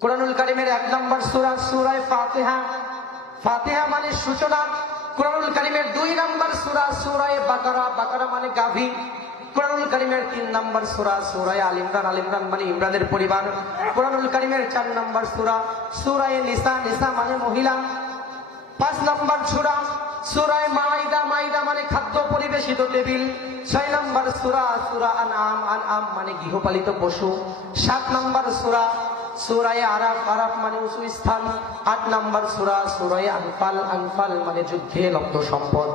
কুরআনুল কারীমের 1 নম্বর সূরা সূরা ফাতিহা। ফাতিহা মানে সূচনা। কুরআনুল কারীমের 2 নম্বর সূরা সূরা বাকারা। বাকারা মানে গাভী। কুরআনুল কারীমের 3 নম্বর সূরা সূরা আল ইমরান। আল ইমরান মানে ইমরানের পরিবার। কুরআনুল কারীমের 4 নম্বর সূরা সূরা নিসা। নিসা মানে মহিলা। 5 নম্বর সূরা সূরা মাইদা। মাইদা মানে খাদ্য পরিবেশিত টেবিল। 6 নম্বর সূরা সূরা আনআম। আনআম মানে গৃহপালিত পশু। 7 নম্বর সূরা সূরা আরাফ। আরাফ মানে উঁচু স্থান। 8 নম্বর সূরা সূরা আনফাল। আনফাল মানে যুদ্ধে লব্ধ সম্পদ।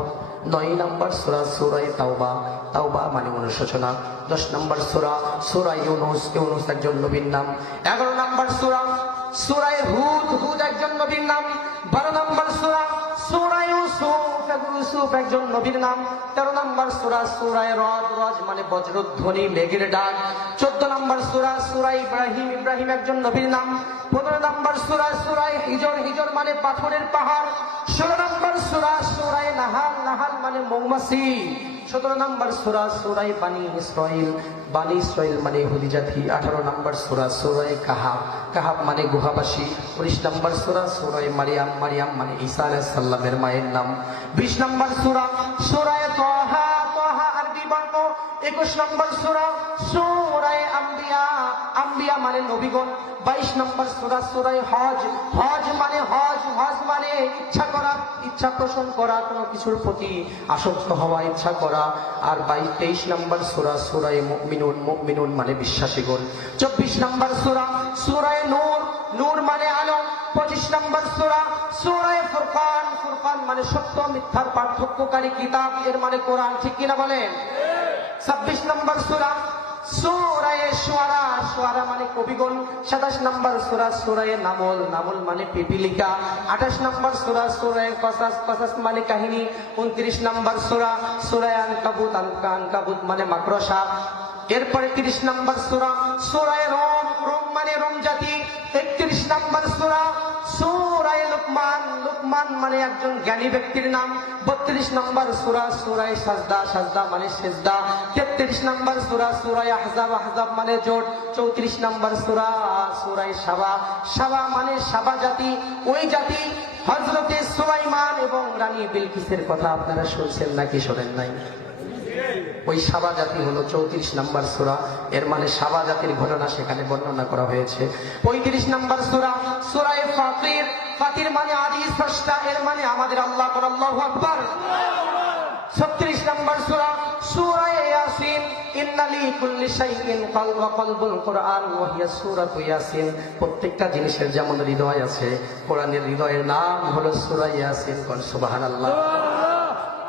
9 নম্বর সূরা সূরা তাওবা। তাওবা মানে অনুশোচনা। 10 নম্বর সূরা সূরা ইউনূস। ইউনূস একজন নবীর নাম। 11 নম্বর সূরা সূরা হুদ। হুদ একজন নবীর নাম। 12 নম্বর সূরা সূরা ইউসুফ। ইউসুফ একজন নবীর নাম। 13 নম্বর সূরা সূরা রদ। রদ মানে বজ্রধ্বনি, মেঘের ডাক। 14 নম্বর সূরা সূরা ইব্রাহিম। ইব্রাহিম একজন নবীর নাম। 15 নম্বর সূরা সূরা হিজর। হিজর মানে পাথরের পাহাড়। 16 নম্বর সূরা সূরা নাহাল। নাহাল মানে মৌমাছি। 17 নম্বর সূরা সূরা বানি ইসরাইল। বানি ইসরাইল মানে ইহুদি জাতি। 18 নম্বর সূরা সূরা কাহাব। কাহাব মানে গুহাবাসী। 19 নম্বর সূরা সূরা মারিয়াম। মারিয়াম মানে ঈসা আলাইহিস সালামের মায়ের নাম। 20 নম্বর সূরা সূরা তাহা। তাহা আরবি বর্ণ। 21 নম্বর সূরা সূরা আম্বিয়া। আম্বিয়া মানে নবীগণ। 22 নম্বর সূরা সূরা হজ। হজ মানে হজ। হজ মানে ইচ্ছা করা, ইচ্ছা পোষণ করা, কোনো কিছুর প্রতি আসক্ত হওয়া, ইচ্ছা করা। আর 23 নম্বর সূরা সূরা মুমিনুন। মুমিনুন মানে বিশ্বাসীগণ। 24 নম্বর সূরা সূরা নূর। নূর মানে আলো। 25 নম্বর সূরা সূরা ফুরকান। ফুরকান মানে সত্য মিথ্যার পার্থক্যকারী কিতাব। এর মানে কোরআন। ঠিক কিনা বলেন? 26 নম্বর সূরা সূরা শুআরা। শুআরা মানে কবিগণ। 27 নম্বর সূরা সূরা নামল। নামল মানে পিপীলিকা। 28 নম্বর সূরা সূরা কসাস। কসাস মানে কাহিনী। 29 নম্বর সূরা সূরা আনকাবুত। আনকাবুত মানে মাকড়সা। এরপরে 30 নম্বর সূরা সূরা রোম। রোম মানে রোম জাতি। 31 নম্বর সূরা সূরা লুকমান। লুকমান মানে একজন জ্ঞানী ব্যক্তির নাম। 32 নম্বর সূরা সূরা সাজদা। সাজদা মানে সিজদা। 33 নম্বর সূরা সূরা আহজাব। আহজাব মানে জোট। 34 নম্বর সূরা সূরা সাবা। সাবা মানে সাবা জাতি। ওই জাতি হযরতে সুলাইমান এবং রানী বিলকিসের কথা আপনারা শুনছেন নাকি শোনেন নাই? ওই সাবা জাতি হলো 34 নম্বর সূরা। এর মানে সাবা জাতির ঘটনা সেখানে বর্ণনা করা হয়েছে। 35 নম্বর সূরা সূরা ফাতির। ফাতির মানে আদি স্রষ্টা। এর মানে আমাদের আল্লাহ। আল্লাহু আকবার। 36 নম্বর সূরা সূরা ইয়াসিন। ইন্না লিকুল্লি শাইইন কলবুল কুরআন ওয়া হিয়া সূরাতু ইয়াসিন। প্রত্যেকটা জিনিসের যেমন হৃদয় আছে, কোরআনের হৃদয়ের নাম হলো সূরা ইয়াসিন। সুবহানাল্লাহ।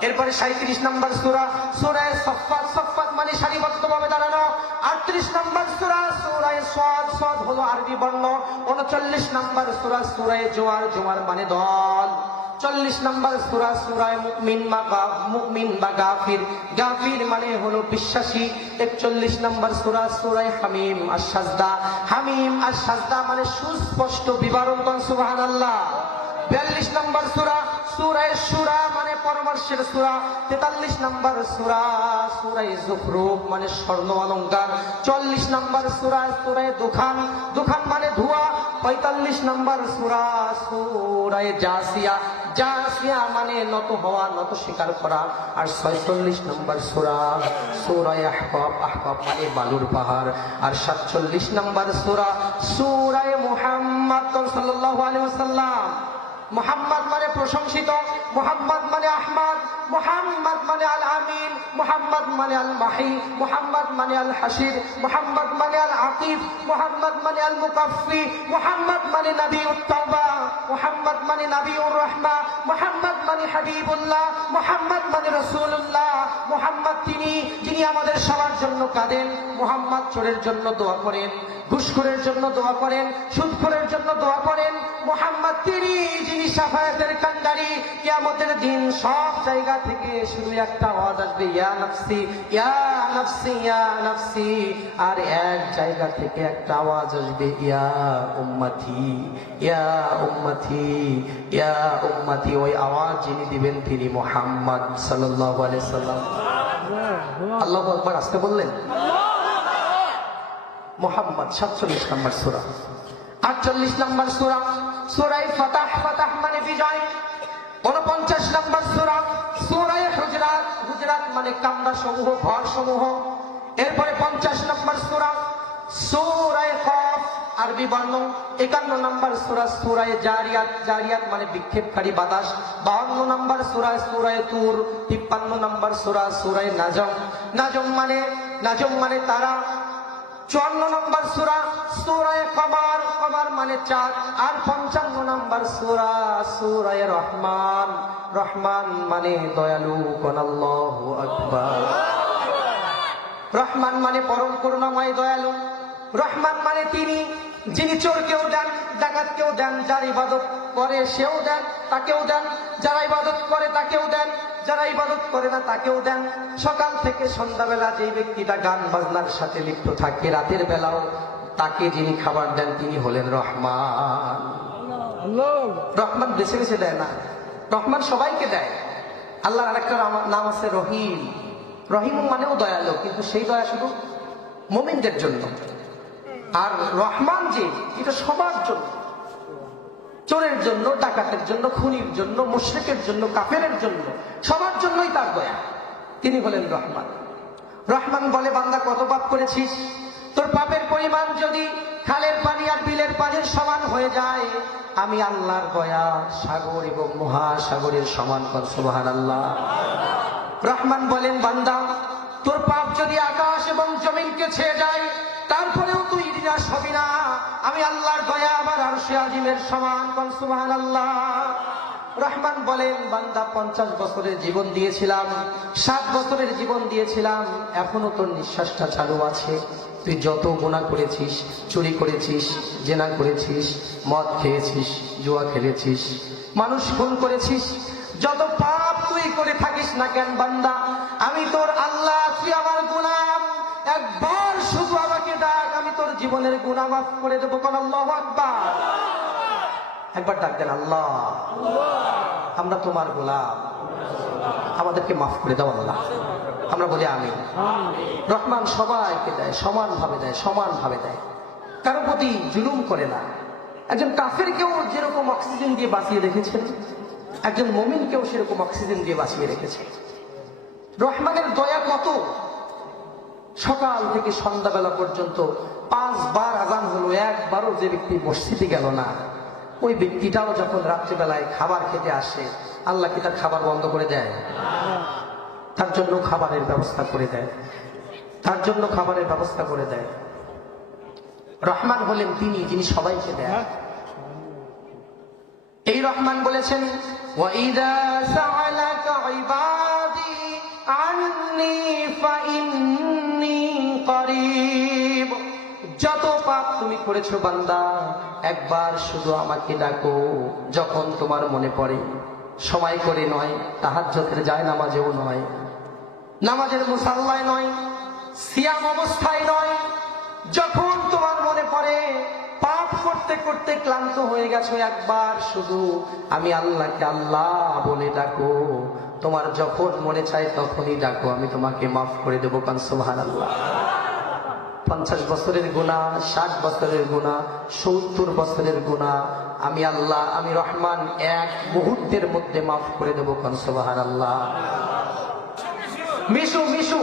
এরপরে 37 নম্বর সূরা সূরা সাফফাত। সাফফাত মানে সারিবদ্ধভাবে দাঁড়ানো। 38 নম্বর সূরা সূরা সাদ। সাদ হলো আরবি বর্ণ। 39 নম্বর সূরা সূরা জোয়ার। জোয়ার মানে দল। 40 নম্বর সূরা সূরা মুমিন বা গাফির। গাফির মানে হলো বিশ্বাসী। 41 নম্বর সূরা সূরা হামিম আশ-সাজদা। হামিম আশ-সাজদা মানে সুস্পষ্ট বিবরণ। সুবহানাল্লাহ। 42 নম্বর সূরা সূরা শুরা মানে পরামর্শের সূরা। 43 নম্বর সূরা সূরা যুখরুফ মানে স্বর্ণ অলংকার। 44 নম্বর সূরা সূরা দুখান। দুখান মানে ধোঁয়া। 45 নম্বর সূরা সূরা জাসিয়া। জাসিয়া মানে নত হওয়া, নত স্বীকার করা। আর 46 নম্বর সূরা সূরা আহকাব। আহকাব মানে বালুর পাহাড়। আর 47 নম্বর সূরা সূরা মুহাম্মদ সাল্লাল্লাহু আলাইহি ওয়াসাল্লাম। মুহাম্মদ মানে প্রশংসিত। মুহাম্মদ মানে আহমদ। মুহাম্মদ মানে আল আমিন। মুহাম্মদ মানে আল মাহি। মুহাম্মদ মানে আল হাসির। মুহাম্মদ মানে আল আতিফ। মুহাম্মদ মানে আল মুকাফফি। মুহাম্মদ মানে নবিউত তাওবা। মুহাম্মদ মানে নবিউর রাহমা। মুহাম্মদ মানে হাবিবুল্লাহ। মুহাম্মদ মানে রাসূলুল্লাহ। মুহাম্মদ তিনি যিনি আমাদের সবার জন্য কাঁদেন। মুহাম্মদ চোরের জন্য দোয়া করেন, ঘুষখোরের জন্য দোয়া করেন, সুদখোরের জন্য দোয়া করেন। মুহাম্মদ তিনি যিনি শাফায়াতের কান্ডারি। কিয়ামতের দিন সব জায়গা থেকে শুধু একটা আওয়াজ আসবে, ইয়া নাফসি ইয়া নাফসি ইয়া নাফসি। আর এক জায়গা থেকে একটা আওয়াজ আসবে, ইয়া উম্মতি ইয়া উম্মতি ইয়া উম্মতি। ওই আওয়াজ যিনি দিবেন তিনি মুহাম্মদ সাল্লাল্লাহু আলাইহি সাল্লাম। আল্লাহু আকবার। আসতে বললেন। মুহাম্মদ 47 নম্বর সূরা। 48 নম্বর সূরা সূরা ফাতাহ, ফাতাহ মানে বিজয়। 49 নম্বর সূরা সূরা হুজরাত, হুজরাত মানে কামরা সমূহ, ঘর সমূহ। এরপরে 50 নম্বর সূরা সূরা কফ আরবি বর্ণ। 51 নম্বর সূরা সূরা জারিয়াত, জারিয়াত মানে বিক্ষেপকারী বাতাস। 52 নম্বর সূরা সূরা তুর। 53 নম্বর সূরা সূরা নাজম, নাজম মানে তারা। 54 নম্বর সূরা সূরা কমার, কমার মানে চাঁদ। আর 55 নম্বর সূরা সূরা রহমান, রহমান মানে দয়ালু। কোন আল্লাহু আকবার। রহমান মানে পরম করুণাময় দয়ালু। রহমান মানে তিনি যিনি চোরকেও দেন, ডাকাতকেও দেন, যার ইবাদত করে সেও দেন, তাকেও দেন, যারা ইবাদত করে তাকেও দেন, যারা ইবাদত করে না তাকেও দেন। সকাল থেকে সন্ধ্যাবেলা যে ব্যক্তিটা গান বাজনার সাথে লিপ্ত থাকে, রাতের বেলাও তাকে যিনি খাবার দেন তিনি হলেন রহমান। রহমান বেছে বেছে দেয় না, রহমান সবাইকে দেয়। আল্লাহর আরেকটা নাম আছে রহিম। রহিম মানেও দয়ালু, কিন্তু সেই দয়া শুধু মুমিনদের জন্য। আর রহমান যে এটা সবার জন্য, চোরের জন্য, ডাকাতের জন্য, খুনির জন্য, মুশরিকের জন্য, কাফেরের জন্য, সবার জন্যই তার দয়া। তিনি হলেন রহমান। রহমান বলে, বান্দা কত পাপ করেছিস? তোর পাপের পরিমাণ যদি খালের পানি আর বিলের পানির সমান হয়ে যায়, আমি আল্লাহর দয়া সাগর এবং মহাসাগরের সমান কর। সুবহানাল্লাহ। রহমান বলেন, বান্দা তোর পাপ যদি আকাশ এবং জমিনকে ছেয়ে যায়, তারপরেও তুই নিরাশ হবি না। আমি আল্লাহর দয়া আমার আরশে আজিমের সমান কর। সুবহানাল্লাহ। রহমান বলেন, বান্দা 50 বছরের জীবন দিয়েছিলাম, 7 বছরের জীবন দিয়েছিলাম, এখনো তোর নিঃশ্বাসটা চালু আছে। তুই যত গুনাহ করেছিস, চুরি করেছিস, জেনা করেছিস, মদ খেয়েছিস, জুয়া খেলেছিস, মানুষ খুন করেছিস, যত পাপ তুই করে থাকিস না কেন বান্দা, আমি তোর আল্লাহ, তুই আমার গোলাম। একবার শুধু আমাকে ডাক, আমি তোর জীবনের গুনাহ মাফ করে দেবো। কোন আল্লাহু আকবার। একবার ডাক দেন, আল্লাহ আমরা তোমার গোলাম, আমাদেরকে মাফ করে দাও আল্লাহ। আমরা বলি আমিন। রহমান সবাইকে দেয়, সমানভাবে দেয়, সমানভাবে দেয়, কারো প্রতি জুলুম করে না। একজন কাফেরকেও যেরকম অক্সিজেন দিয়ে বাঁচিয়ে রেখেছেন, একজন মুমিনকেও সেরকম অক্সিজেন দিয়ে বাঁচিয়ে রেখেছে। রহমানের দয়া কত! সকাল থেকে সন্ধ্যাবেলা পর্যন্ত 5 বার আযান হলো, একবারও যে ব্যক্তি মসজিদে গেল না, ওই ব্যক্তিটাও যখন রাত্রিবেলায় খাবার খেতে আসে, আল্লাহ কি তার খাবার বন্ধ করে দেয়? তার জন্য খাবারের ব্যবস্থা করে দেয়, তার জন্য খাবারের ব্যবস্থা করে দেয়। রহমান হলেন তিনি যিনি সবাইকে দেয়। এই রহমান বলেছেন, ওয়াইদা সাআলাকা ইবাদি আন্নী ফাইন্নী করিব। যত পাপ তুমি করেছো বান্দা, একবার শুধু আমাকে ডাকো যখন তোমার মনে পড়ে। সময় করে নয়, তাহাজ্জুদের যায় নামাজেও নয়, নামাজের মুসাল্লায় নয়, সিয়াম অবস্থায় নয়, যখন তোমার মনে পড়ে, পাপ করতে করতে ক্লান্ত হয়ে গেছো, একবার শুধু আমি আল্লাহকে আল্লাহ বলে ডাকো। তোমার যখন মনে চায় তখনই ডাকো, আমি তোমাকে মাফ করে দেবো। কান সুবহানাল্লাহ। 50 বছরের গুনাহ, 60 বছরের গুনাহ, 70 বছরের গুনাহ আমি আল্লাহ, আমি রহমান এক মুহূর্তের মধ্যে মাফ করে দেবো। কান সুবহানাল্লাহ। মিশু মিশু